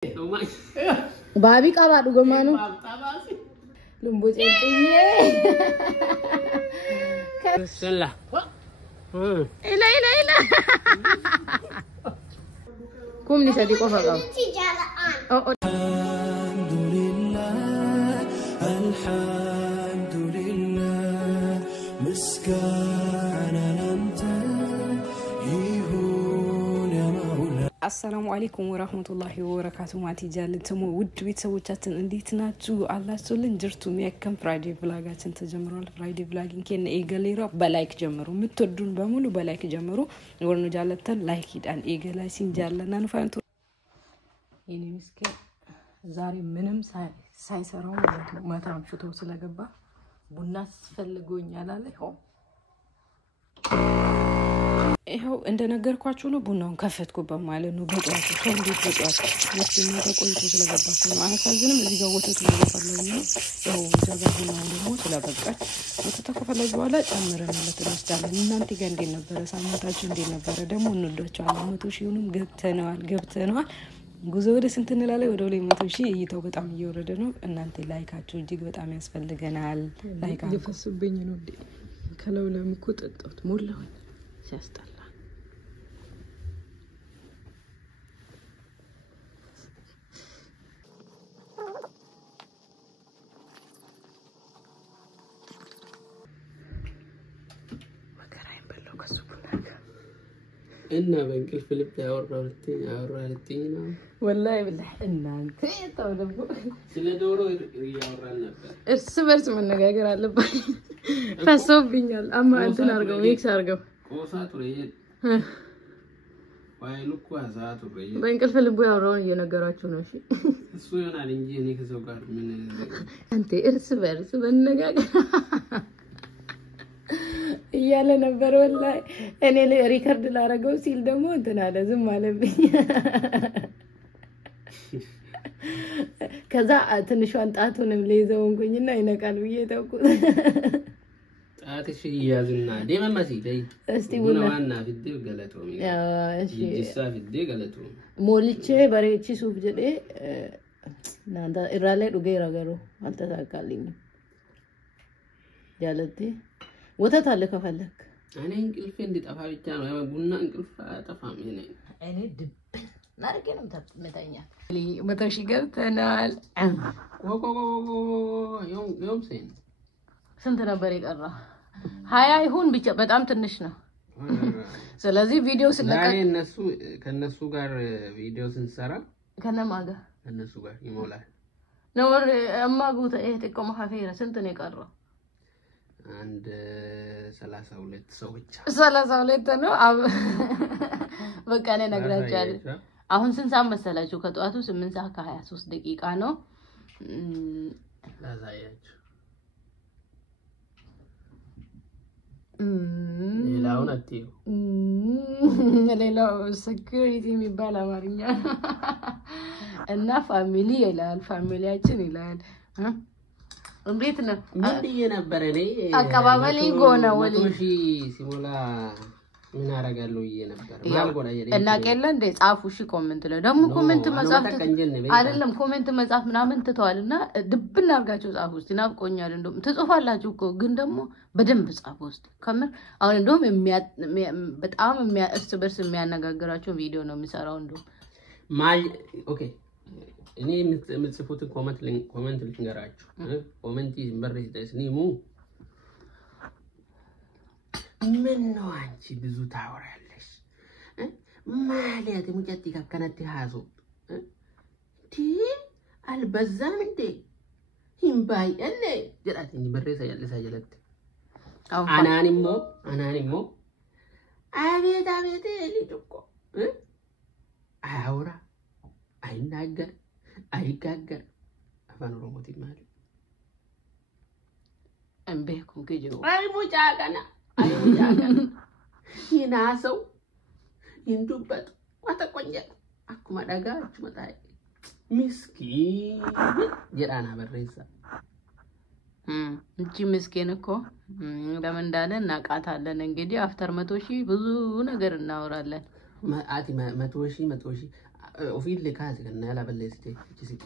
Babi qaba dhugamaanu. Lumbu centiye. Bismillah. Ila. Kum ni sadi qofa qaba. Oh. Alhamdulillah. Miskana anta. Assalamu alaikum wa rahmatullahi wa barakatuh ማቲ ጃልተሙ ውድ ቤተሰቦቻችን እንዴት ናችሁ አላችሁ ልንጅርቱ ሚያከም ፍራይዴ ብላጋችን ተጀምሯል ፍራይዴ ብላጊንግ ከነ ኤገሌራ በላይክ ጀምሩ ምትወዱን በሙሉ በላይክ ጀምሩ ወርኑ ጃለተን ላይክ ይዳን ኤገላይ ሲንጃለና ንፋንቱ የኔ ምስከ ዛሬ ምንም ሳይሰራው ማለት ነው ማታም ፍቶ ስለገባ ቡና ስፈልጎኛል አለ ይሄው እንደነገርኳችሁ ነው ቡናውን ከፈትኩበት ማለት ነው በጧት ከንዴት በጧት ወስደና ተቆይቶ ስለገባችሁ ነው አሳዝንም እዚህ ጋር ወተቱ እየፈለኝ ነው ያው ቡናውን ደግሞ ስለበቃች ወተቱ ከፈለገ በኋላ ጨምረንለት እንወስዳለን እናንተ ጋር እንዴት ነበር ሳምንታችሁ እንዴት ነበር ደግሞ እንወዳችኋለን 100,000ንም ገብተናል ጉዞ ወደ ስንት እንላለን ወደ 200,000 እይታው በጣም እየወረደ ነው እናንተ ላይካችሁ እጅግ በጣም ያስፈልገናል ላይክ ይፈስብኝ ነው እንዴ ከለው ለምኩ ጠጣሁት ሞላው ሲያስጠላ እና በእንቅልፍ ልብ ያወራልኝ ነው والله بالله እናንተ ተወደቡ ስለ ዶሮ ያወራል ነበር እርስ በርስ መነጋገር አለበት ፈሶብኛል አማ እንትን አርገው ሚክስ አርገው ቆሳቱ ረይ ዋይሉኩ አዛቱ ረይ በእንቅልፍ ልቡ ያወራውን እየነገራችሁ ነው እሺ እሱ ይሆናል እንጂ እኔ ከሰው ጋር ምን አንተ እርስ በርስ መነጋገር እያለ ነበር والله እኔ ሪከርድ ላረገው ሲል ደግሞ እንትን አለ ዝም አለብኝ ከዛ ትንሿን ጣቱንም ለይዘውንኩኝና ይነቃል ብዬ ተውኩት ጣትሽ ይያዝና ደመማሲ ላይ እስቲ ቡናዋና ፍድ ገለቶ እሺ ይጅሳ ፍድ ገለቶ ሞልቼ በሬቺ ሱፍ ጀዴ ናንዳ ኢራሌ ዱጌ ረገሩ አልተሳካልኝ ያለቲ ወተት አለ ከፈለክ እኔ እንቅልፍ እንዲጠፋ ብቻ ነው ቡና እንቅልፍ አጠፋም እኔ ድብን ማርኬ ነው ተመታኛ መተሽ ገብተናል ዮም ሰይን ስንት ነበር የቀራ 20 ይሁን ብቻ በጣም ትንሽ ነው ስለዚህ ቪዲዮ ስለቀ ከነሱ ጋር ቪዲዮ ስንሰራ ከነማጋ ከነሱ ጋር ይሞላል ነው አማጉት እህትኮ ማፈራ ስንት ነው የቀራው አንድ 32 ሰው ብቻ 32 ነው በቃ እኔ ነግራቻለሁ አሁን ስንት ሰዓት መሰላችሁ ከጧቱ 8 ሰዓት ከ23 ደቂቃ ነው ላዛያችሁ ሌላውን አትዩ ሌላው ሴኩሪቲ የሚባል አማርኛ እና ፋሚሊ ይላል ፋሚሊያችን ይላል እንዴት ነው ምን ነበር እኔ አቀባበል ይጎና ወሊ ሲሞላ ምን አረጋለሁ ነበር ማልጎላ እና ቀለ እንደ ጻፉ እሺ ኮሜንት ላይ ደግሞ ኮሜንት መጻፍ አይደለም ኮሜንት መጻፍ ምናምን ተተዋልና ድብና አርጋችሁ ጻፉ እስቲ ናፍቆኛል እንደም ተጽፋላችሁ እኮ ግን ደግሞ በደንብ ጻፉ እስቲ ከመር አሁን እንደውም በጣም እርስ በርስ የሚያነጋግራቸው ቪዲዮ ነው የሚሰራው እንደውም ኦኬ እኔ የምጽፉት ኮሜንት ልንገራችሁ ኮሜንት ይንበረስ ደስኒሙ ምን ነው አንቺ ብዙ ታወራለሽ ማለት ሙጨት ከከነቲ ሃዞ ቲ አልበዛም እንዴ ይምባይ እኔ ጀራት ይንበረስ ያለሳጀለት አናኒሞ አቤት ልጅኮ አያውራ አይናገር አይጋገር አፋን ኦሮሞቲ ማለት እንበኩ ገጆ አይሙጫቀና ይናሰው ይንዱበት ወተቆኘ አኩማ ዳጋች መጣይ ምስኪን ጀራና በረይሳ እንጂ ምስኪን እኮ ለምን እንዳለ እናቃታለን እንግዲህ አፍተር 100,000 ብዙ ነገር እናወራለን አቲ 100,000 وفي اللي كاز كنا لا بلستي كيسي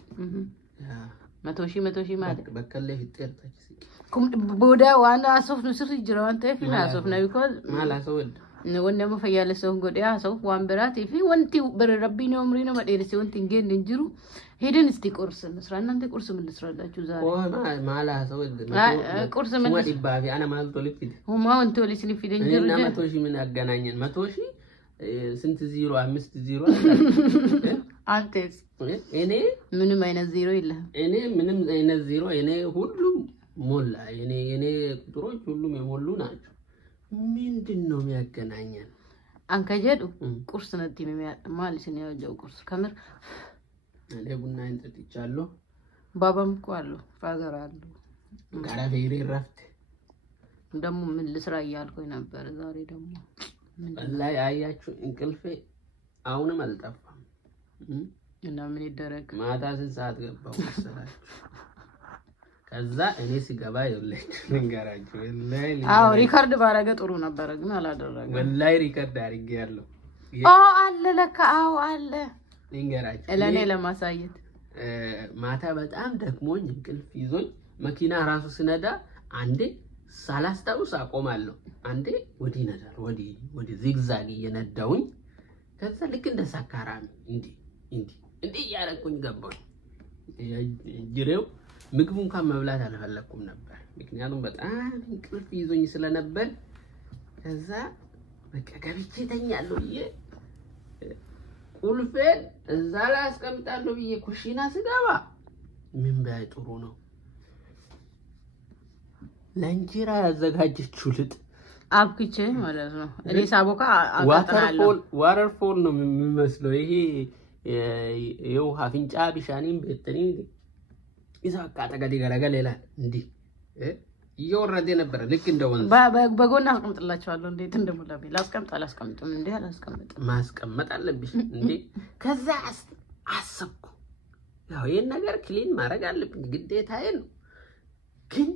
متوشي ما بكله في التير كيسي كم بودا وانا اسوف نسر جرا انت في ما اسوف نبيكول ما لا سود ونما فيال سو غد يا سو وان براتي في وانتي بر ربي عمري ما ديرسي وانتي نجن نجرو هيدن استي قرص نسرا انت قرص من نسرالاچو زاري ما لا سود قرص من دبابي انا ما قلت لك هما انت ولي سلي في دنجر انا متوشي من اغناñen متوشي ስንት 05 0 አንተስ እኔ ምንም አይነት ዜሮ የለም እኔ ምንም አይነት ዜሮ እኔ ሁሉም ሞላ እኔ ቁጥሮች ሁሉም የሞሉ ናቸው ምንድነው የሚያገናኘን አንከጀዱ ቁርስ ነቲ ማለት ነው ያው ቁርስ ከምር እኔ ቡና እንጠጥቻለሁ ባባም ቋሉ ፋዘር አሉ ጋራ ፌሪ ረፍት ደሞ ምን ልስራ ያልኩኝ ነበር ዛሬ ደሞ ላይ አያችሁ እንቅልፌ አሁንም አልጠፋም እና ምን ይደረግ ማታ 6 ሰዓት ገባው መሰላችሁ ከዛ እኔ ሲገባ ይኸውልህ ልንገራችሁ ወላሂ አዎ ሪካርድ ባረገ ጥሩ ነበር ግን አላደረገ ወላሂ ሪካርድ አድርጌያለሁ አለ ለካ አዎ አለ ልንገራችሁ ለኔ ለማሳየት ማታ በጣም ደክሞኝ እንቅልፍ ይዞኝ መኪና ራሱ ስነዳ አንዴ ሳላስታውስ አቆማለሁ አንዴ ወዲ ነዳል ወዲ ዚግዛግ እየነዳውኝ ከዛ ልክ እንደ ሰካራሚ እንዴ ያረኩኝ ገባኝ ጅሬው ምግቡ እንኳን መብላት አልፈለኩም ነበር ምክንያቱም በጣም እንቅልፍ ይዞኝ ስለነበር ከዛ በቃ ገብቼ ተኛለሁ ቁልፌን እዛ ላይ አስቀምጣለሁ ብዬ ኩሽና ስገባ ምን ባይ ጥሩ ነው ለንጂራ ያዘጋጀችው ልጥ አብክቼ ማለት ነው እኔ ሳቦካ አጋጣናለሁ ዋተርፎል ነው የሚመስለው ይሄ የውሃ ፍንጫ ቢሻኒን በተኒ ይዛቃ ተገዲ ገረገለ ይላል እንዴ ይወረደ ነበር ልክ እንደወንዝ በጎን አስቀምጥላችኋለሁ እንዴት እንደሞላብኝ አላስቀምጥም እንዴ አላስቀምጥም ማስቀመጥ አለብሽ እንዴ ከዛ አሰብኩ ያው ይሄን ነገር ክሊን ማድረግ አለብኝ ግዴታዬ ነው ግን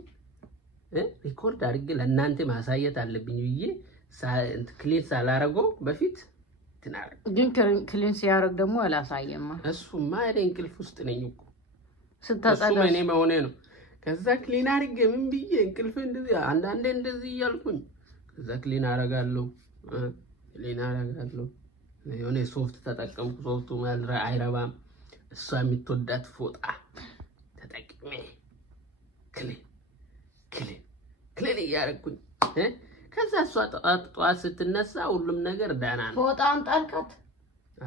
ሪኮርድ አድርጌ ለእናንተ ማሳየት አለብኝ ብዬ ክሊን ሳላረገው በፊት ትናረግ ግን ክሊን ሲያረግ ደግሞ አላሳየማ እሱማ እኔ እንቅልፍ ውስጥ ነኝ እኮ ስታጸዳ እኔ መሆኔ ነው ከዛ ክሊን አድርጌ ምን ብዬ እንቅልፍ እንደዚህ አንዳንዴ እንደዚህ ያልኩኝ ከዛ ክሊን አረጋለሁ የሆነ ሶፍት ተጠቀምኩ ሶፍቱ ማለት አይረባም እሷ የምትወዳት ፎጣ ተጠቅሜ ክሊን ያረኩኝ ከዛ እሷ ጧት ስትነሳ ሁሉም ነገር ዳና ነው ፎጣን ጣልቀት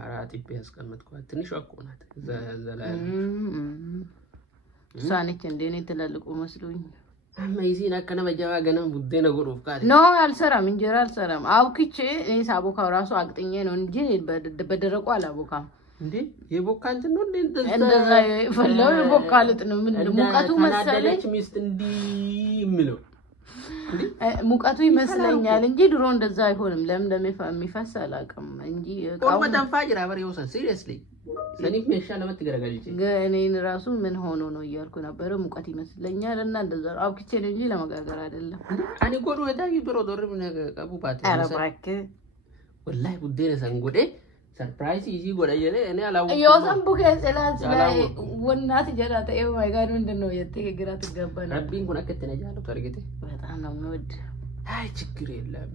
አራጢ ያስቀመጥኳት ትንሽ አቆናት ዘላለ ሳንክ እንደኔ ተላልቁ መስሎኝ አማይዚና ከነ መጃባ ገነም ቡዴ ነገሩፍ ካለ ኖ አልሰራም እንጀራ አልሰራም አውክቼ እኔ ሳቦካው ራሱ አቅጥኜ ነው እንጂ በደረቁ አላቦካም እንዴ የቦካንት ነው እንደዛ ፈለው የቦካልጥ ነው ምን ሙቀቱ መሰለኝ ሚስት እንዲ ምለው ሙቀቱ ይመስለኛል እንጂ ድሮ እንደዛ አይሆንም ለምን የሚፈስ አላቀም እንጂ ቆመዳን ፋጅራ በሬው ሲሪየስሊ ለኒፍ መሻለ መትገረጋልጂ ገኔን ራሱ ምን ሆኖ ነው ይያልኩ ነበር ሙቀት ይመስለኛል እና እንደዛ አውክቼ ነው እንጂ ለመጋገር አይደለም አኒ ጎዶ ወዳይ ድሮ ዶርም ነገ ቀቡባት አረባከ ወላሂ ቡዴነ ሰንጎዴ ሰርፕራይዝ ይዚ ጎዳየለ እኔ አላውቅም ዮሰን ቡኬ ሰላስ ላይ ወናት ጀራተ ማይ ጋር ምንድነው የተገግራት ገባና ረቢን ኩን አከተነጃለው ታርጌቴ በጣም ነው ወድ አይ ችግር የለም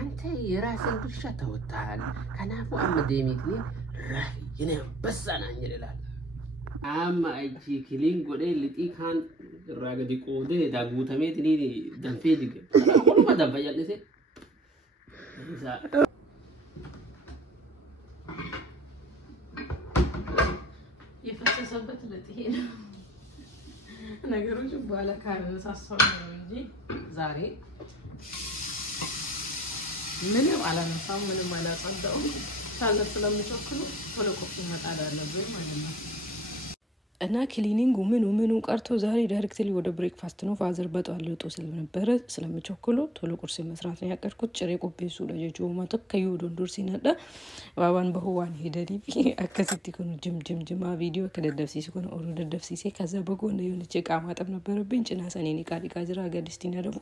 አንተ የራስን ድርሻ ተወጣሃል ከናፉ አመደሚት ራፊ የኔ በሳናኝ ይላል አማ እጂ ክሊን ጎዴ ልጢ ካን ራገዲ ቆዴ ዳጉተሜት ኒ ደንፌ ዲገ ሁሉ ማዳባያለሴ የፈሰሰበት ለጥሄ ነው ነገሮች በኋላ ካረሳሳው ነው እንጂ ዛሬ ምንም አላነሳም ምንም አላጸዳውም ታለፍ ስለምቸኩሉ ወደ ቆፍ መጣዳ አለብኝ ማለት ነው እና ክሊኒንግ ምኑ ቀርቶ ዛሬ ዳይሬክትሊ ወደ ብሬክፋስት ነው ፋዘር በጧት ልጦ ስለነበረ ስለምቸኩሉ ቶሎ ቁርስ መስራት ነው ያቀርኩት ጭሬ ቆቤሱ ለጆጆ ማጥቅ ከዩዶንዶር ሲነዳ ባባን በህዋን ሄደዲ አከስቲ ኮኑ ጅም ቪዲዮ ከደደፍሲ ሲኮኑ ኦሮ ደደፍሲ ሲ ከዛ በጎን የሆነች እቃ ማጠብ ነበረብኝ ጭና ሰኔኒ ቃሊቃ ዝራ ገድስቲና ደግሞ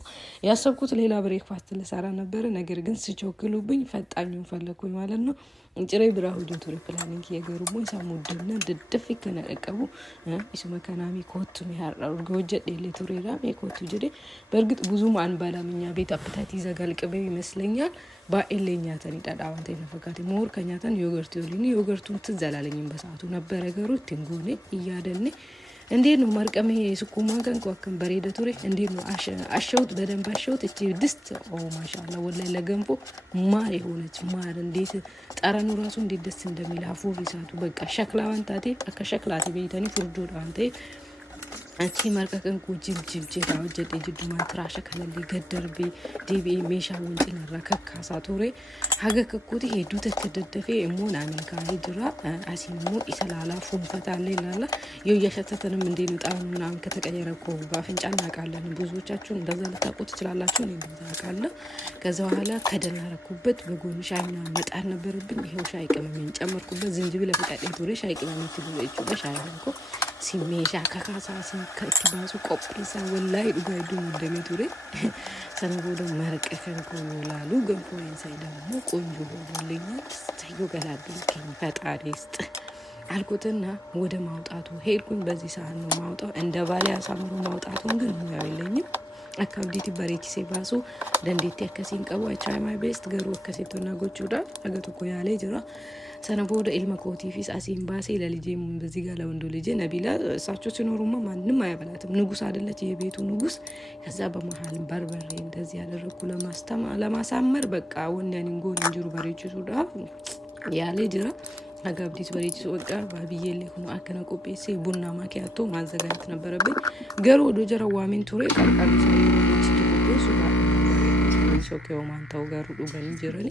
ያሰብኩት ሌላ ብሬክፋስት ለሳራ ነበር ነገር ግን ሲቸኩሉብኝ ፈጣኙን ፈለኩኝ ማለት ነው እንጭሬ ብራሁ ጆቶሪ ፕላኒንግ የገሩሞ ሳሙድና ደደፍ ከነቀቡ ኢስመ ከናሚ ኮቱ ያራው ጎጀት ሌቶሬራ የኮቱ ጀዴ በርግጥ ብዙም አንባላምኛ ቤት አፕታቲ ዘጋል ቅቤ ይመስለኛል ባኤለኛ ተንጣዳዋንተ ነፈካቲ ሞር ከኛታን ዮገርት ይወሊኒ ዮገርቱን ትዘላለኝም በሰዓቱ ነበር ነገሩ ትንጎኔ ይያደኔ እንዴት ነው ማርቀም ይሄ ስኩማ ከንኳከን በሬደ ቱሬ እንዴት ነው አሸውት በደንብ አሸውት እቺ ድስት ኦ ማሻአላ ወላሂ ለገንፎ ማር የሆነች ማር እንዴት ጠረኑ ራሱ እንዴት ደስ እንደሚል አፉር ይሳቱ በቃ ሸክላዋን ታቴ ከሸክላቴ ቤተኒ ፍርዶ ዳንቴ አቺ ማርቀከን ኩጅም ጅብጅታ ወጀዴ ጅዱማ ትራሸ ከለሊ ገደርቢ ዲቢ ሜሻ ወንጭና ረከካ ሳቶሬ ሀገከኩቲ ሄዱ ተከደደፈ እሞና አሜሪካ ሄድራ አሲሞ ኢሰላላ ፉንፈታለ ይላላ የየሸተተንም እንዴን ጣውና ከተቀየረኮ ባፍንጫና ቃለን ብዙዎቻችሁ እንደዛ ልታቆት ይችላልላችሁ እኔ እንደዛ አቃለ ከዛ በኋላ ከደናረኩበት በጎን ሻይና መጣን ነበርብኝ ይሄው ሻይ ቅመም ጨመርኩበት ዝንጅብል ለፈቃዴ ቱሬ ሻይ ቅመም ትሉይቹ በሻይ ሆንኩ ሲሜሻ ከካሳሲ ከትባሱ ቆጵሪሳ ወላይ ዱጋይዱ እንደሚቱሬ ሰንጎዶ ማረቀከን ኮላሉ ገንፎን ሳይደሞ ቆንጆ ሆኖልኝ ታዩ ገላግልኝ ፈጣሪስት አልኩትና ወደ ማውጣቱ ሄድኩኝ በዚህ ሰዓት ነው ማውጣው እንደ ባለ አሳምሮ ማውጣቱን ግን ነው ያለኝም አካውዲቲ በሬቲ ሲባሱ ደንዴት ያከሲን ቀው አይ ማይ ቤስት ገሩ ከሴቶና ጎቹዳ አገቱ ኮያሌ ጅራ ሰነቦደ ኢልማኮቲ ፊስ አሲምባሲ ለልጄም በዚህ ጋር ለወንዶ ልጄ ነቢላ እሳቸው ሲኖሩማ ማንንም አያበላትም ንጉስ አይደለች የቤቱ ንጉስ ከዛ በመሃል በርበሬ እንደዚህ ያደረኩ ለማሳመር በቃ ወንዳን እንጎን እንጅሩ በሬቹ ሱዳ ያሌ ጅራ አጋብዲስ በሬቹ ወቃ ባቢዬ ለሆነ አከና ቆጴሴ ቡና ማኪያቶ ማዘጋጀት ነበረብኝ ገሩ ወዶ ጀራዋሚን ቱሬ ቃልቃል ሰይሮች ትቆ ሱዳ ሾኬው ማንታው ጋር ዱገን ጀረኒ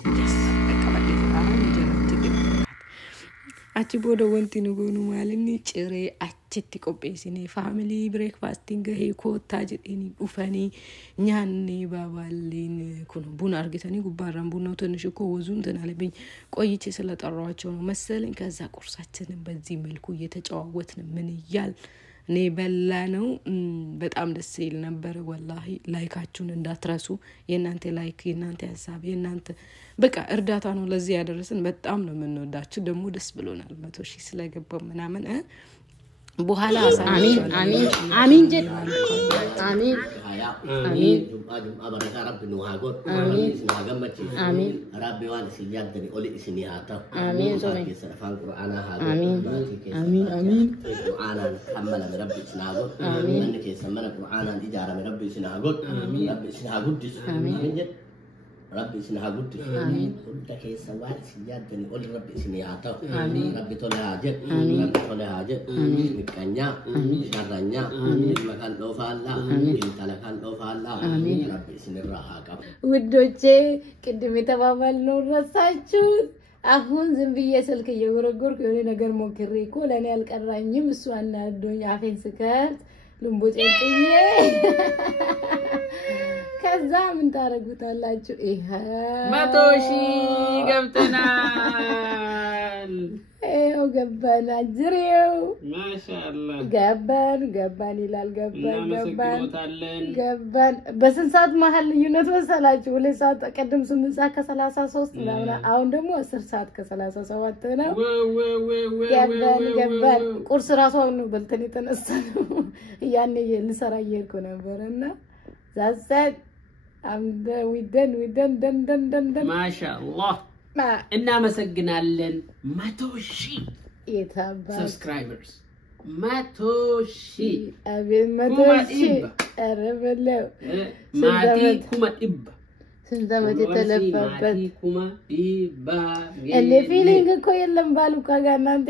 አቀባዲ አሁን ጀራቲ አቺ ቦዶ ወንቲ ንጎኑ ማልኒ ጭሬ አቺቲ ቆጴሲኔ ፋሚሊ ብሬክፋስቲንግ ሄ ኮታ ጅዲኒ ኡፈኒ ኛኒ ባባሊን ኩኑ ቡና አርገተኒ ጉባራን ቡናው ትንሽ እኮ ወዙን ተናለብኝ ቆይቼ ስለጠራዋቸው ነው መሰለኝ ከዛ ቁርሳችንን በዚህ መልኩ እየተጫዋወትን ምን ይያል እኔ በላ ነው በጣም ደስ ይል ነበር ወላሂ ላይካችሁን እንዳትረሱ የናንተ ላይክ የናንተ ሐሳብ የናንተ በቃ እርዳታ ነው ለዚህ ያደረሰን በጣም ነው የምንወዳችሁ ደግሞ ደስ ብሎናል 100,000 ስለገባ ምናምን በኋላ አሜን አሜን አሜን ጀት አሜን አሜን አበረካ ረብ ነው ሀጎት አሜን ስናገመች አሜን ረብ ዋን ሲያደኒ ኦሊ ሲኒያታ አሜን ሶሪ ሰፋን ቁርአና ሀጎት አሜን አሜን አሜን ቁርአና ተሐመለ ረብ ስናጎት አሜን እንከ ሰመነ ቁርአና ኢጃራ ረብ ስናጎት ረብ ስናጎት አሜን ጀት ربي سنها قد قلت كي سوال سيادني قل ربي سنياتا ربي طلع حاجة ربي طلع حاجة مكانيا شرانيا مكان لو فعلا انتلكان لو فعلا ربي سنراها قب ውዶቼ ቅድም የተባባልነው ረሳችሁት አሁን ዝም ብዬ ስልክ እየወረጎርኩ የሆነ ነገር ሞክሬ እኮ ለኔ አልቀራኝም እሱ አናዶኝ አፌን ስከት ልምቦጤን ጥዬ ከዛ ምን ታረጉታላችሁ ይሄ 100,000 ገብተናል ኤው ገባን አጅሬው ማሻአላ ገባን ይላል ገባን በስንት ሰዓት መሃል ልዩነት ወሰላችሁ 2 ሰዓት ቀደም 8 ሰዓት ከ33 ምናምን አሁን ደግሞ 10 ሰዓት ከ37 ነው ገባን ቁርስ ራሱ ነው በልተን የተነሳነው ያኔ ልሰራ እየሄድኩ ነበርና ዛሰት አምደ ዊደን ደን ማሻአላህ እና መሰግናለን 100,000 የታባ ሰብስክራይበርስ 100,000 አቤት 100,000 አረበለው ማቲ ኩማ ኢባ ስንዘመት የተለፈበት ኩማ ኢባ እኔ ፊሊንግ እኮ የለም ባሉ ካጋናንተ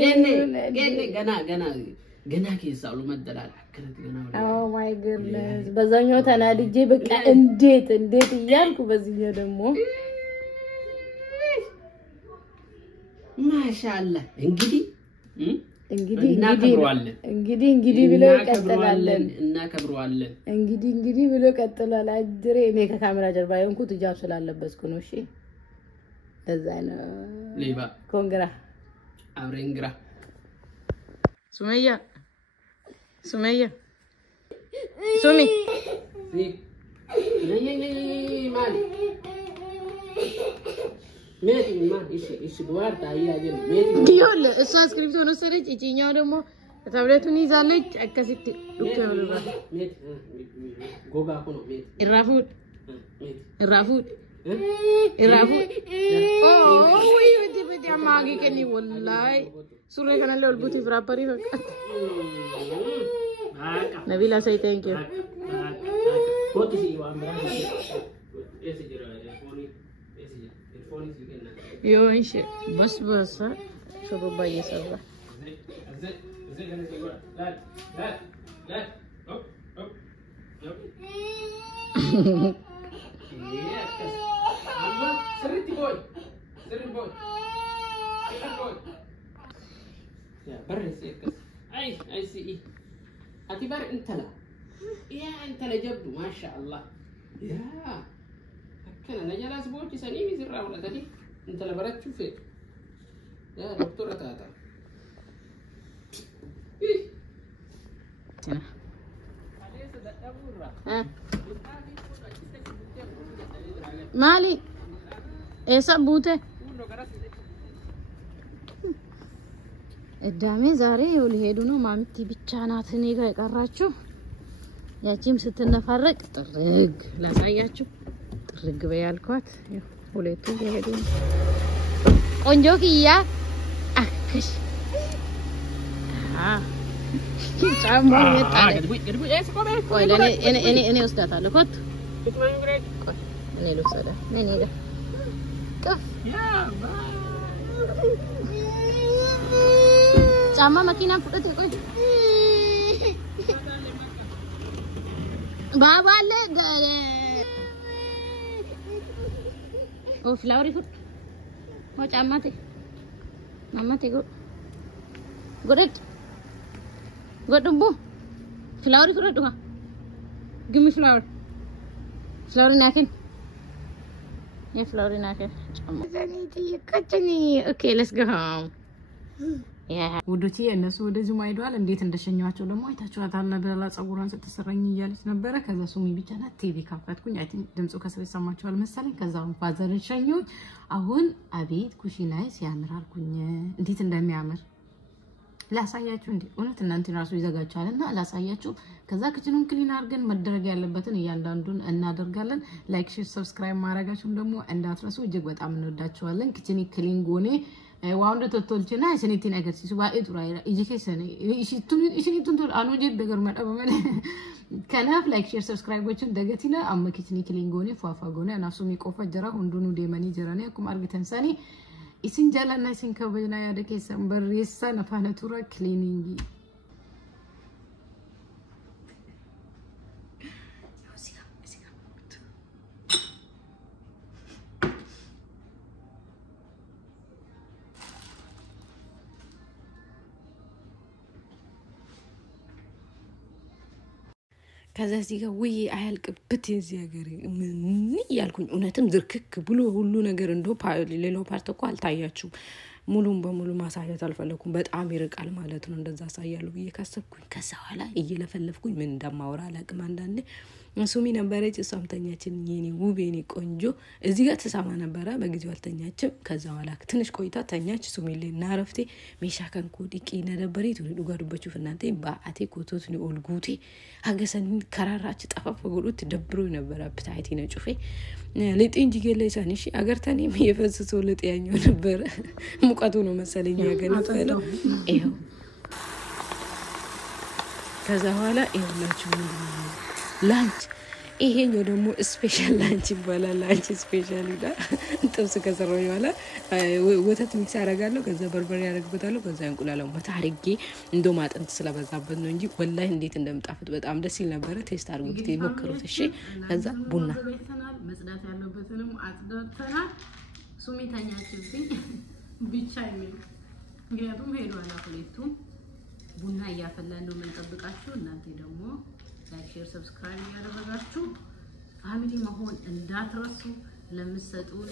ገና ከይሳሉ መደላል አከረት ገና ኦ ማይ ጉድነስ በዛኛው ተናድጄ በቃ እንዴት እያልኩ በዚህኛው ደግሞ ማሻአላ እንግዲህ ብለው ይቀጥላለን እና ከብረዋለን እንግዲህ ብለው ቀጥላል አድሬ እኔ ከካሜራ ጀርባ የሆንኩት እጃው ስላለበስኩ ነው እሺ ለዛ ነው ሌባ ኮንግራ አብሬንግራ ሱመያ ሱሚ ነይ ማል ميتي ما إيش دوار تايا جل ميتي ديول السوا سكريبت ሆኖ ሰረች እጪኛው ደግሞ ታብሌቱን ይዛለች አከሲት ዱከ ወለራ ميتي غوغا كونو ميتي الرافود ميتي الرافود الرافود اوي ودي بدي ماغي كني والله سوري كان له البوتي فرابري فقط نبيلا سي ثانك يو كوتي سي وامرا ايش جرا فوني ايش الفوني سي كنا يو ايش بس بس شوفوا باي سبا زي كان سيقول لا هوب هوب هوب سرتي بوي يا برس يكس اي سي اي اعتبر انت لا يا انت لا جبدو ما شاء الله يا كان انا جالس بوتي سنيمي زرا ولا تدي انت لا برات شوف يا دكتوره تاتا مالي ايسا بوته እዳሜ ዛሬ ሊሄዱ ነው ማምቲ ብቻ ናት እኔ ጋር የቀራችሁ ያቺም ስትነፋረቅ ጥርግ ላሳያችሁ ጥርግ በያልኳት ሁለቱ ይሄዱ ቆንጆ ኪያ አክሽ ጫማ ይጣለ ቆይ እኔ ወስዳታለሁ ኮት እኔ ልወስዳ እኔ ሄዳ ከፍ ጫማ መኪና ፍጥጥ ቆይ ባባለ ኦ ፍላወር ይሁን ኦ ጫማቴ ማማቴ ጎረድ ጎድቡ ፍላወር ይሁን ዱካ ግሚ ፍላወር ናከን የፍላወር ናከን ጫማ ዘኒቲ ከቸኒ ኦኬ ሌትስ ጎ ሆም ውዱቲ እነሱ ወደዚህ ማይዷል እንዴት እንደሸኛቸው ደግሞ አይታችኋታል ነበር ጸጉሯን ስትሰራኝ እያለች ነበር ከዛ ሱሚ ብቻ ናት ቲቪ ካፈትኩኝ አይ ቲንክ ድምጹ ከስር ሰማችኋል መሰለኝ ከዛው ፋዘር ሸኙኝ አሁን አቤት ኩሽናይ ሲያምራልኩኝ እንዴት እንደሚያምር ላሳያችሁ እንዴ እውነት እናንተ ራሱ ይዘጋጃልና ላሳያችሁ ከዛ ክችኑን ክሊን አድርገን መደረግ ያለበትን እያንዳንዱን እናደርጋለን ላይክ ሼር ሰብስክራይብ ማድረጋችሁን ደግሞ እንዳትረሱ እጅግ በጣም እንወዳችኋለን ክችኒ ክሊን ጎኔ ዋንዶ ተቶልችና እሺኒቲ ነገር ሲሱ ባይ ጡራይራ ኢጂኬሽን እሺኒቱን ቶል አኖጂ በገር ማዳበመለ ከናፍ ላይክ ሼር ሰብስክራይቦችን ደገቲና አመኪትኒ ክሊን ጎኔ ፏፋ ጎኔ አናሱ ሚቆፋ ጀራ ሁንዱኑ ዴመኒ ጀራኔ አኩም አርግተን ሳኒ isin jalanna isin kabajna yaada keessan barreessa nafana tura cleaning ከዛ እዚህ ጋር ወይ አያልቅበት የዚህ ሀገር ምን ያልኩኝ እውነትም ዝርክክ ብሎ ሁሉ ነገር እንደው ሌላው ፓርት እኮ አልታያችሁ ሙሉን በሙሉ ማሳየት አልፈለኩም በጣም ይርቃል ማለት ነው እንደዛ ሳያለው እየካሰብኩኝ ከዛ ኋላ እየለፈለፍኩኝ ምን እንደማወራ አላቅም አንዳንዴ ሱሚ ነበረች እሷም ተኛችን የኔ ውቤኔ ቆንጆ እዚህ ጋር ተሳማ ነበር በጊዜው አልተኛችም ከዛ ኋላ ትንሽ ቆይታ ተኛች ሱሚልና አረፍቴ ሜሻከን ኮዲቂ ነበር ይቱሪ ዱጋዱበቹ ፍናንተ ባአቴ ኮቶት ነው ኦልጉቴ ሀገሰን ከራራች ጠፋፍ ወሩት ደብሮ ነበር አፕታይቲ ነው ጩፌ ለጤንጂ ገለይሳንሽ አገርታኔ የፈሰሰው ለጤያኛው ነበር ሙቀቱ ነው መሰለኝ ያገነፈለው ይሄው ከዛ ኋላ ይኸውላችሁ ላንች ይሄኛው ደግሞ ስፔሻል ላንች ይባላል ላንች ስፔሻል ይዳ ጥብስ ከሰራው ይዋላ ወተት ሚክስ አደርጋለሁ ከዛ በርበሬ ያደርግበታለሁ ከዛ እንቁላለው መታርጌ እንደው ማጥንት ስለበዛበት ነው እንጂ ወላሂ እንዴት እንደምጣፍጥ በጣም ደስ ይል ነበር ቴስት አድርጉት ሞክሩት እሺ ከዛ ቡና መጽዳት ያለበትንም አጽዳተናል ሱሚ ተኛችብኝ ብቻ ይመኝ ገሩም ሄዷል አፍሌቱም ቡና ያፈላን ነው የምንጠብቃችሁ እናንተ ደግሞ ላይክ ሼር ሰብስክራይብ ያደረጋችሁ ፋሚሊ መሆን እንዳትረሱ ለምትሰጡን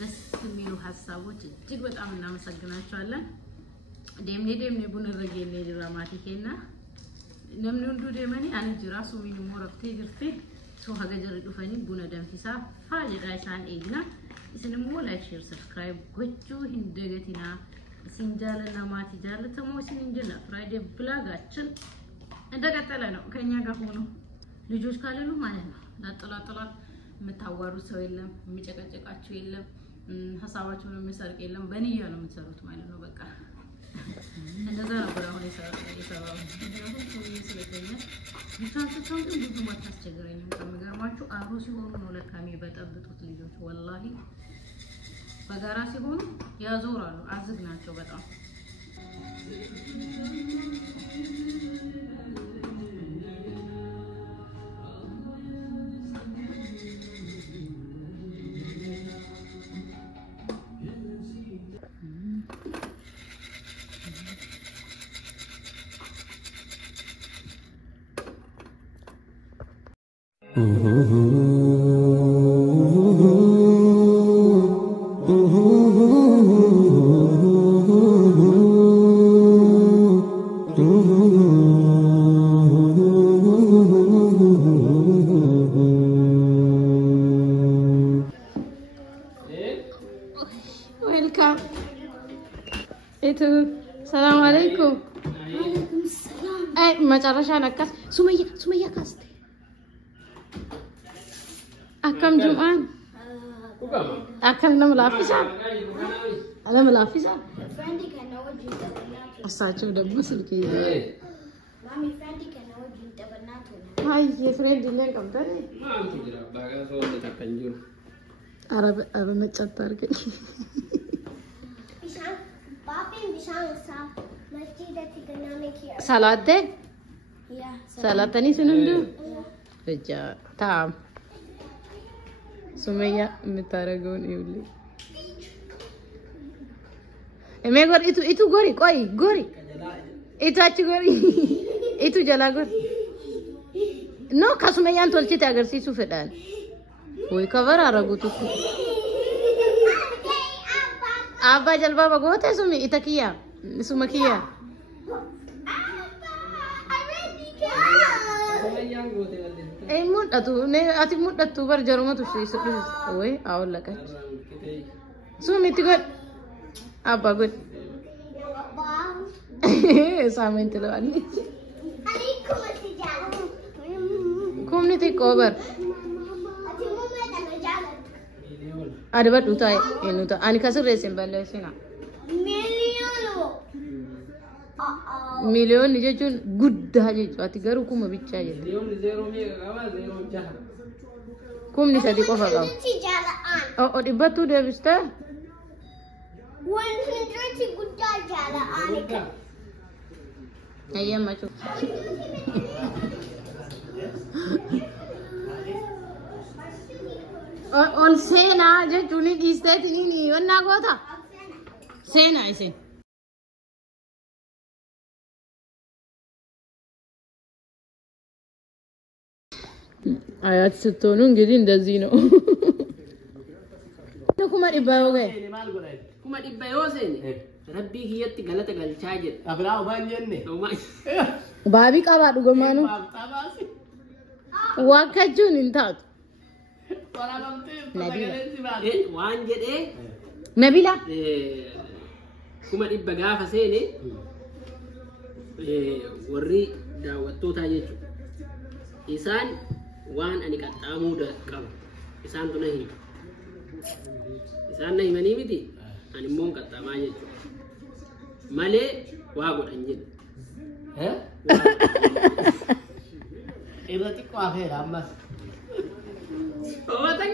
ደስ የሚሉ ሐሳቦች እጅግ በጣም እናመሰግናችኋለን ደምኔ ቡና ረገኔ ድራማቲኬና namni hundu deemani ani jira suumin immoo raftee jirti soo haga jarri dhufanii buna danfisaa faa jedhaa isaan eegna اسنمو لايك شير سبسكرايب gochuu hin dagatina isin jaalala maati jaalatamoo isin injina ፍራይዴ ብላጋችን እንደቀጠለ ነው ከኛ ጋር ሆኖ ልጆች ካለሉ ማለት ነው ላጥላጥላት የምታዋሩ ሰው የለም የሚጨቀጨቃችሁ የለም ሐሳባችሁን የሚሰርቅ የለም በእንያ ነው የምትሰሩት ማለት ነው በቃ እንደዛ ነበር አሁን የሰራው ስለተኛ ልጆቻቸው ግን ብዙ ማታስቸግረኝም ከመገርማችሁ አሮ ሲሆኑ ነው ለካሚ በጠብጡት ልጆች ወላሂ በጋራ ሲሆኑ ያዞራሉ አዝግናቸው በጣም Welcome. Salam alaikum. Alaikum salam. Ay, macarasha nakas. Sumaya kaste. Akam Juman. Akam nama lafisa. Nama lafisa. Friendly can know what you do. Asachu udah musul ki. Mami friendly can know what you do, but not. Hai, ye friend ile kam tare. Maaf tidak bagas so tak kanjur. Arab mecatar ke. Bishan, papi bishan sa masjid economic here. Salat deh. Yeah. Salat tani sunundu. Yeah. Beja, tam. Sumaya mitaragon iuli. Emegor itu gori, gori. Itu acu gori. Itu jala gori. No, kasumaya antol cita agar si sufedan. Woi cover aragu tu. Abba jalba bagote sumi itakiya, sumakiya. Mud atu ne ati mud atu bar jaruma tu sih sebelum. Woi awal lakat. Sumi tiga. Abba good. Sama itu loh ani. Kum ni tik over. Ada buat utai, ini utai. Ani kasih resim balik sini. Million ni je cun good aja. Ati garu kum bicara je. Kum ni sadi kau faham. Oh, di batu dia bisa. 100 good jalan. Ayam macam. On sena je tuni kiste ini warna kau tha sena ise ayat setonu ngidin dazino no kuma dibayo ge kuma dibayo sen rabbi hiyatti galata galchaje abra banjenne babi qaba dugomanu wakajun intat waan jedhee Nabila kuma dhibba gaafa seene warri daawwattootaa jechuudha. Isaan waan ani qaxxaamuu qaba. Isaan tuna himu. Isaan na himanii miti ani immoo qaxxaamaa jechuudha. Malee waa godhan jedhu. Irratti qoafeera ammas. Ummatan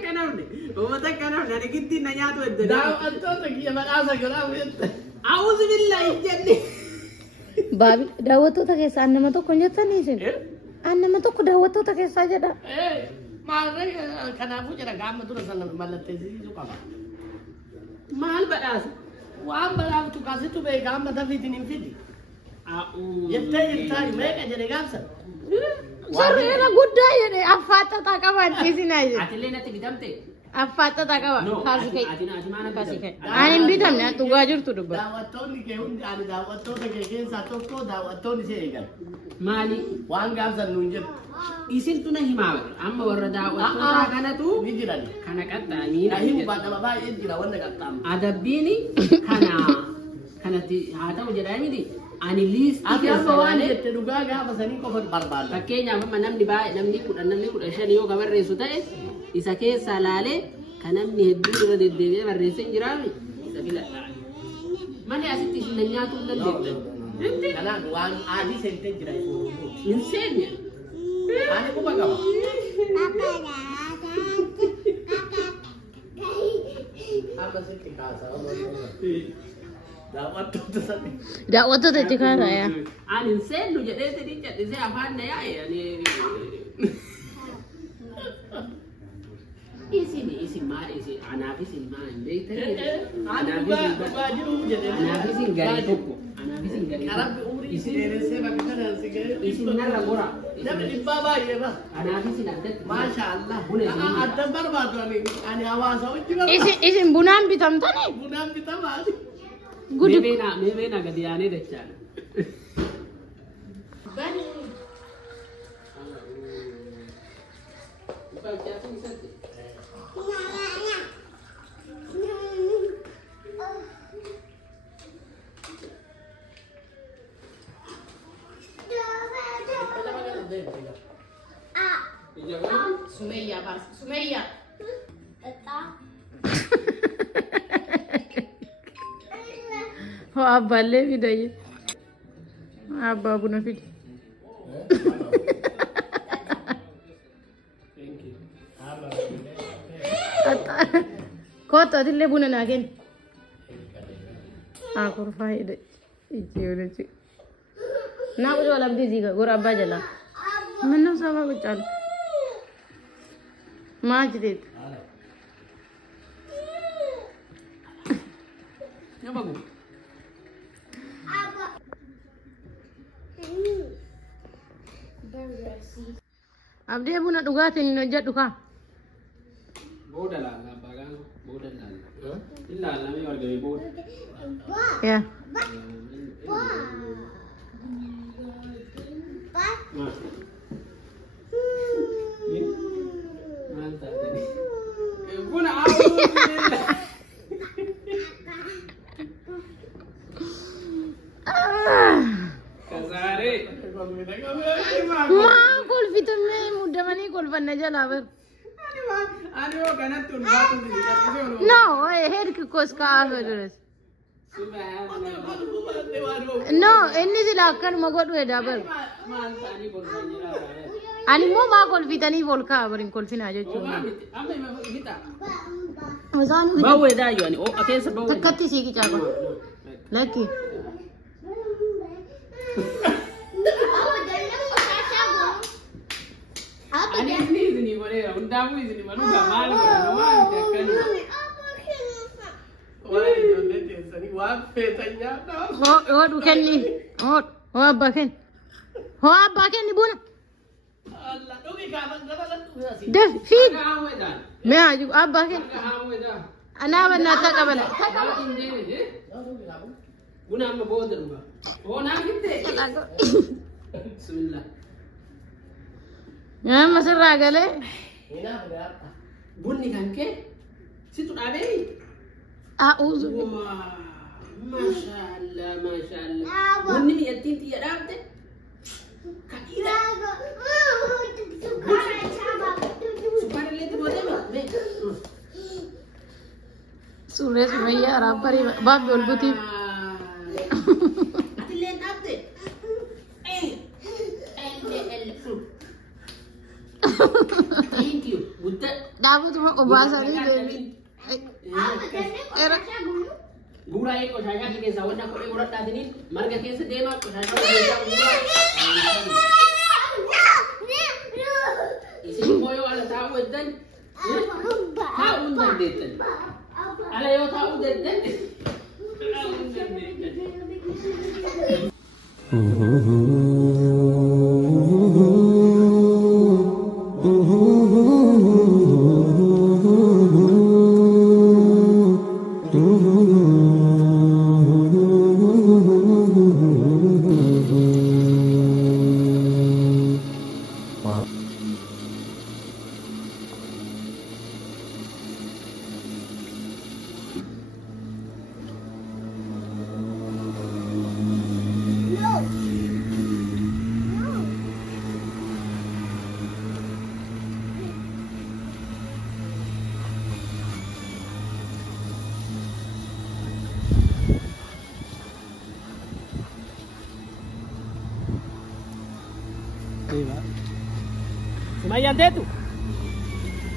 kanamne ani gitti na nyaatu edda Daawwattoota kiyya badhaasa godhaaf jette. A'uudhu billahi jenne. babi daawwattoota keessaa nama tokko hin jettanii isin nama tokko daawwattoota keessaa jedha Maal kanaafuu jira gaama dura sana mallatteessisuu qaba. Maal badhaasa? Waan badhaaftu kaasitu bee gaama dafiitiin hin fidi. Jettee jirtaa meeqa jedhe gaafsan. Sarreera guddaa jedhe affaaxataa qabaatti isin aje. Atillee natti bitamte Affaata taqaba No, kaasu kee. ati mana Kaasii kee. Ani hin bitamne dhugaa jirtu dubba. Daawwattoonni kee hundi ani daawwattoota kee keessaa tokko daawwattoonni si eegan. Maali? Waan gaafsan nuun jedhu. Isintu na himaa amma warra daawwattoota kanatu Ni jiran. kana qaxxaamii Na himu baadhama baay'ee jira wanta qaxxaamu. adabbiini kanatti haa ta'u jedhaa miti ani liistii Ati amma keessa waan ilaalee jette dhugaa gaafa sanii qofa barbaada. fakkeenyaaf amma namni 10 yoo barreessu ta'e isa keessa ilaalee kan namni hedduu dura deddeebi'ee barreessee hin jiraame isa filadhaa. Malee asitti isin nyaatuu hin dandeettan. Kanaaf waan adii seentee jira. Hin seenne. Ani quba qaba. Amma sitti kaasa. Daawwattoota sanii. Daawwattoota itti kaasaa yaa. Ani hin seennu jedhee sidii cadhisee afaan na yaa'e ani. Isin maal isin anaaf isin maal hin beektan. Ani dhugaa jiru jedhee. Anaaf isin garee tokko. Anaaf isin garee Karabbi tokko. umrii si dheeressee bakka kanaan si ga'e. Isin narra gora. Namni dhibbaa baay'ee ba. Anaaf isin addatti. Maasha Allah. Buna isin. Addan barbaadu ani hawaasa wajji barbaadu. Isin bunaan bitamtanii? Bunaan bitamaa. Gudu. Mee beena gadi yaanee dachaan. Sumayya baas. Sumayya. Abbaallee fidayye. Abbaa buna fide. Kottu atillee buna naa kenni. Haa kurfaa hidhe. Ijji naa kutu wal abdii ziiga gora abbaa jalaa. Mannoo sabaa gochaalu. Maa jiteetu. Abdii buna dhugaatiin hin hojjedhu kaa. Booda laalla bagaan booda laalla. Ilaalla mee argame booda. Yaa. Maal taatani? Buna aawuu. Kasaare. Maa kolfitamee muddamanii kolfanna jalaa bar. Ani yoo kanatti ulfaatu didi. No, head kikos kaa'aa dures. No, inni sila akkanuma godhu edhaa bar. Maal ta'anii kolfan jedhaa. Ani immoo maa kolfitanii ol kaa'aa barin kolfinaa jechuudha. Amma ima fita. Osaan Bawwee daayyoo ani keessa bawwee. takkatti sii qicaa qaba. Lakki. Ani inni isinii godheera hundaafuu isinii maluugaa maal godhan waan akkanu. Waan ijoollee teessanii waan feetan nyaata. Hodhu kenni. Hoo abbaa kenni. Hoo abbaa kenni buna. Allah dhugi gaafa dabalatu asii. Def fiid. Akka haamuudhaan. Mee haaju abbaa kenni. Akka haamuudhaan. Anaa bannaa taqabala. Baatiin deeme buna amma booda dhuga. Hoonaa gittee. Bismillah. Nama sirraa galee. Hinaaf nyaata. Bunni kan kee situ dhaabee. A'uuzu. Maashaallah maashaallah. Bunni mi'attiin xiyya dhaabde. Kadhiira. Sukkaarallee xibootee Suuree Sumayyaa raabbarii baabbi ol butii. Atillee dhaabde. Thank you. Guddaa. Dhaabutuma obaasanii deebii. Guuraa ee qoshashaa keessaa wanna kophee godhadhaatiniin marga keessa deemaa qoshashaa keessaa guuraa. Isin immoo yoo ala taa'uu eddan taa'uu hin dandeettan. Ala yoo taa'uu deddan taa'uu hin dandeettan. Sumayya deetu.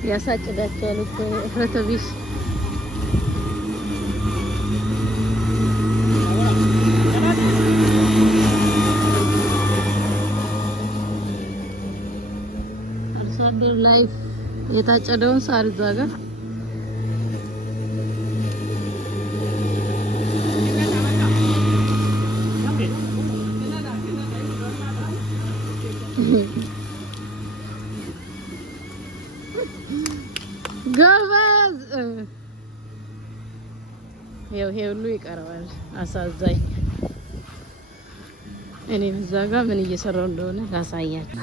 ያሳጭዳቸዋል እኮ ፍረተቢስ አርሶአደር ላይ የታጨደውን ሳር እዛ ጋር ጋባዝ ይሄ ሁሉ ይቀርባል። አሳዛኝ እኔ እዛ ጋር ምን እየሰራው እንደሆነ ላሳያችሁ።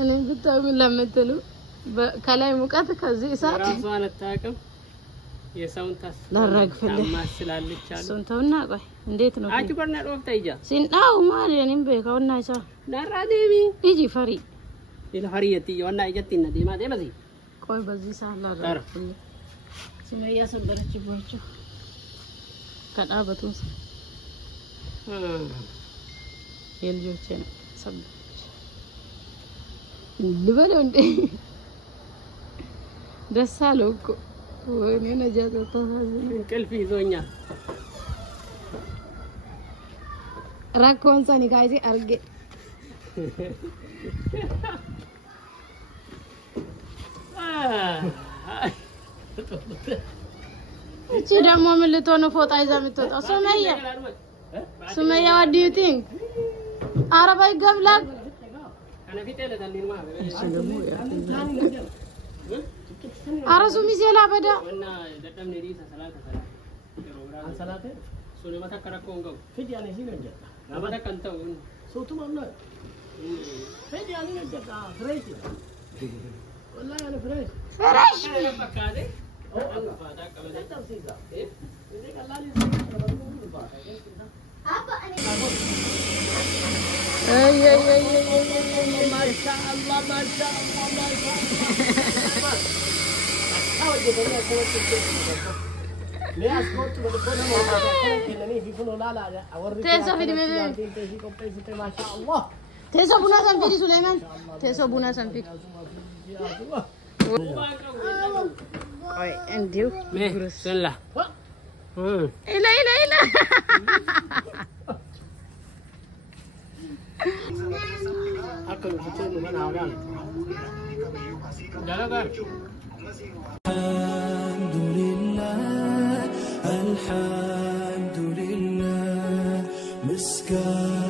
እኔ ብታው ምን ለምትሉ ከላይ ሙቀት ከዚህ እሳት ራሷን አታውቅም የሰውን ላረግፍልህ ማስላልች አለ ሶንተውና ቆይ እንዴት ነው አጭ ቆርና ዶፍታ ይጃ ሲንዳው ማለንም በካውና ይሳ ዳራዴቢ ይጂ ፈሪ ይልፈሪየቲ ወና ይጀቲና ዲማ ደበዚ ቆይ በዚህ ሰዓት ላረግፍልህ ሱመያ ሰበረችባቸው ከዳበቱን የልጆቼን ሰበረች ልበለው እንዴ ደስ አለው እኮ ወይኔ ነጃት ተሳዝነ እንቅልፍ ይዞኛል ራኮን ሰኒ ጋይዜ አርጌ እቺ ደግሞ ምን ልትሆን ፎጣ ይዛ የምትወጣው ሱመያ what do you think አረባይ ገብላክ አረሱ ሚዜላ በዳ ወና ደደም ነዲሳ ሰላተ ሱኔ ማታከራኮንጎ ፊዲያኔ ሲነጀ አባዳ ካንተው ሶቱ ማምና ፊዲያኔ ነጀ ፍሬሽ والله انا فريش بكاده او انا فادا قبل التفسير ايه دي قال لي ابا انا ما شاء الله ما شاء الله ما شاء الله حاول تبني كده ليه اسكت بدنا نقول في فلو لا اوريك تيسو في ما شاء الله تيسو بنا سنفيدي سليمان تيسو بنا سنفيد Oi, endiu. Bismillah. Ila. Aku kita mana orang? Jalan. Alhamdulillah, alhamdulillah, miskan.